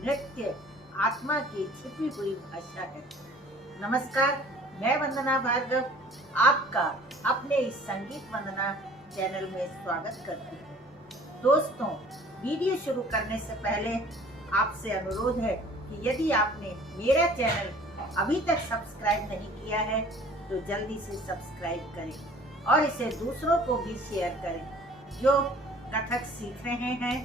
नृत्य आत्मा की छिपी हुई भाषा है। नमस्कार, मैं वंदना भार्गव आपका अपने इस संगीत वंदना चैनल में स्वागत करती हूँ। दोस्तों, वीडियो शुरू करने से पहले आपसे अनुरोध है कि यदि आपने मेरा चैनल अभी तक सब्सक्राइब नहीं किया है तो जल्दी से सब्सक्राइब करें और इसे दूसरों को भी शेयर करें जो कथक सीख रहे हैं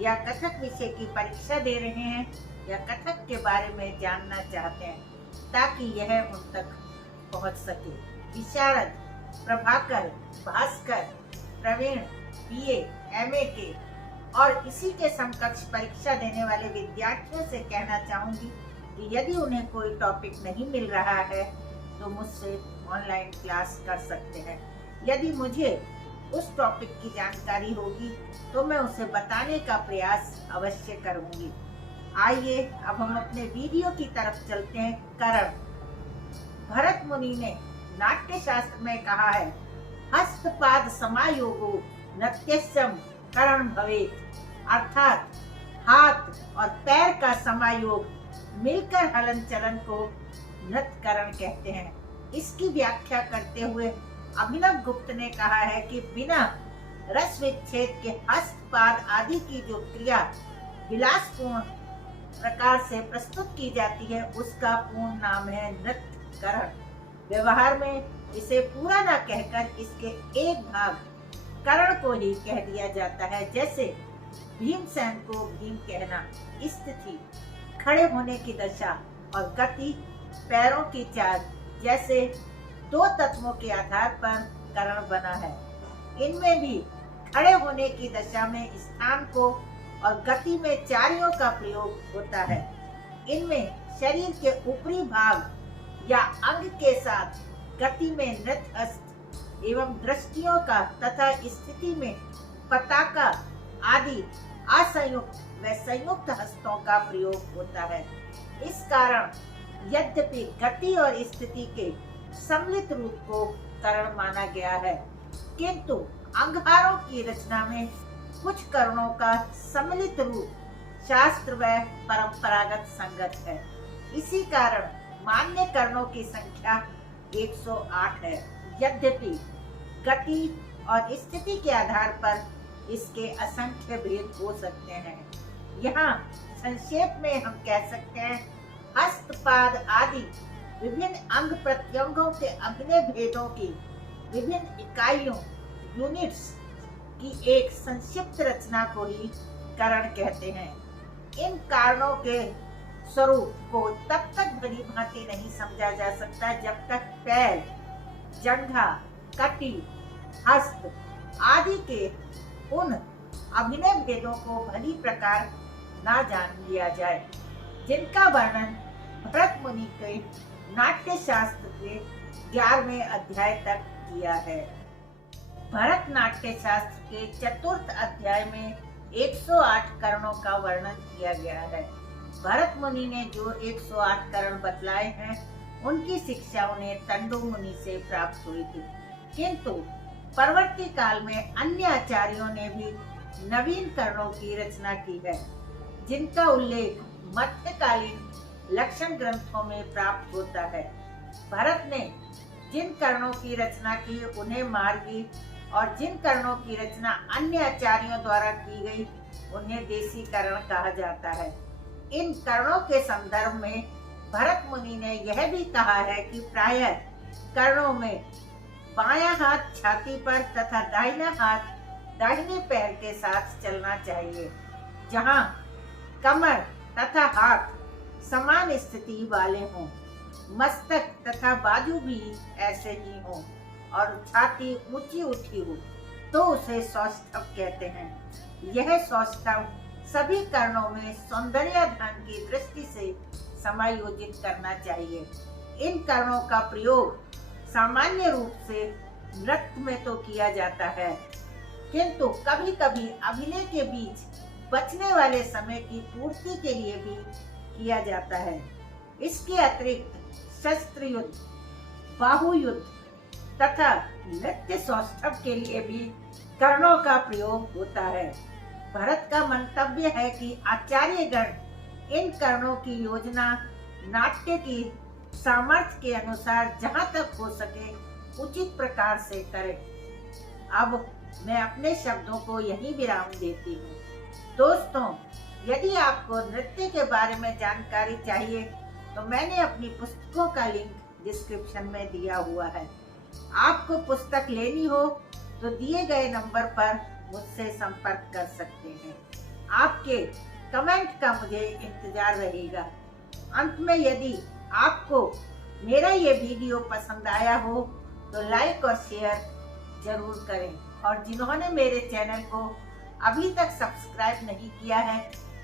या कथक विषय की परीक्षा दे रहे हैं या कथक के बारे में जानना चाहते हैं, ताकि यह उन तक पहुंच सके। विशारद, प्रभाकर, भास्कर, प्रवीण, बीए, एमए के और इसी के समकक्ष परीक्षा देने वाले विद्यार्थियों से कहना चाहूंगी कि यदि उन्हें कोई टॉपिक नहीं मिल रहा है तो मुझसे ऑनलाइन क्लास कर सकते हैं। यदि मुझे उस टॉपिक की जानकारी होगी तो मैं उसे बताने का प्रयास अवश्य करूंगी। आइए अब हम अपने वीडियो की तरफ चलते हैं। करण। भरत मुनि ने नाट्य शास्त्र में कहा है, हस्तपाद समायोगो नृत्यस्यम करण भवेत्, अर्थात हाथ और पैर का समायोग मिलकर हलन चलन को नृत्यकरण कहते हैं। इसकी व्याख्या करते हुए अभिनव गुप्त ने कहा है कि बिना रस विच्छेद के हस्तपाद आदि की जो क्रिया विलासपूर्ण प्रकार से प्रस्तुत की जाती है उसका पूर्ण नाम है नृत्यकरण। व्यवहार में इसे पूरा न कहकर इसके एक भाग करण को ही कह दिया जाता है। जैसे भीमसेन को भीम कहना, स्थिति, खड़े होने की दशा और गति, पैरों की चाल जैसे दो तत्वों के आधार पर करण बना है। इनमें भी खड़े होने की दशा में स्थान को और गति में चारियों का प्रयोग होता है। इनमें शरीर के ऊपरी भाग या अंग के साथ गति में नृत्य हस्त एवं दृष्टियों का तथा स्थिति में पताका आदि असंयुक्त व संयुक्त हस्तों का प्रयोग होता है। इस कारण यद्यपि गति और स्थिति के सम्मिलित रूप को करण माना गया है, किंतु अंगहारों की रचना में कुछ करणों का सम्मिलित रूप शास्त्र व परंपरागत संगत है। इसी कारण मान्य करणों की संख्या 108 है। यद्यपि गति और स्थिति के आधार पर इसके असंख्य भेद हो सकते हैं। यहाँ संक्षेप में हम कह सकते हैं, हस्तपाद आदि विभिन्न अंग प्रत्यंगों के अभिनय भेदों की विभिन्न इकाइयों यूनिट्स की एक संक्षिप्त रचना को ही करण कहते हैं। इन कारणों के स्वरूप को तब तक भली भांति नहीं समझा जा सकता जब तक पैर, जंघा, कटी, हस्त आदि के उन अभिनय भेदों को भली प्रकार ना जान लिया जाए, जिनका वर्णन भरत मुनि के नाट्य शास्त्र के 11वें अध्याय तक किया है। भरत नाट्य शास्त्र के 4th अध्याय में 108 करणों का वर्णन किया गया है। भरत मुनि ने जो 108 करण बतलाए हैं उनकी शिक्षा उन्हें तंडु मुनि से प्राप्त हुई थी, किंतु परवर्ती काल में अन्य आचार्यों ने भी नवीन करणों की रचना की है, जिनका उल्लेख मध्यकालीन लक्षण ग्रंथों में प्राप्त होता है। भरत ने जिन करणों की रचना की उन्हें मार्गी और जिन करणों की रचना अन्य आचार्यों द्वारा की गई उन्हें देसी करण कहा जाता है। इन करणों के संदर्भ में भरत मुनि ने यह भी कहा है कि प्रायः करणों में बायां हाथ छाती पर तथा दाहिना हाथ दाहिने पैर के साथ चलना चाहिए, जहां कमर तथा हाथ समान स्थिति वाले हों, मस्तक तथा बाजू भी ऐसे ही हों और छाती ऊंची उठी हो तो उसे सौष्ठव कहते हैं। यह सौष्ठव सभी करणों में सौंदर्याधान की दृष्टि से समायोजित करना चाहिए। इन करणों का प्रयोग सामान्य रूप से नृत्य में तो किया जाता है, किंतु कभी कभी अभिनय के बीच बचने वाले समय की पूर्ति के लिए भी किया जाता है। इसके अतिरिक्त शस्त्र युद्ध, बाहु युद्ध तथा नृत्य सौष्ठव के लिए भी कर्णों का प्रयोग होता है। भरत का मंतव्य है कि आचार्यगण इन करणों की योजना नाट्य की सामर्थ्य के अनुसार जहां तक हो सके उचित प्रकार से करें। अब मैं अपने शब्दों को यहीं विराम देती हूँ। दोस्तों, यदि आपको नृत्य के बारे में जानकारी चाहिए तो मैंने अपनी पुस्तकों का लिंक डिस्क्रिप्शन में दिया हुआ है। आपको पुस्तक लेनी हो तो दिए गए नंबर पर मुझसे संपर्क कर सकते हैं। आपके कमेंट का मुझे इंतजार रहेगा। अंत में यदि आपको मेरा ये वीडियो पसंद आया हो तो लाइक और शेयर जरूर करें, और जिन्होंने मेरे चैनल को अभी तक सब्सक्राइब नहीं किया है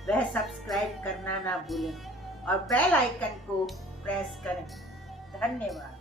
वह सब्सक्राइब करना ना भूलें और बेल आइकन को प्रेस करें। धन्यवाद।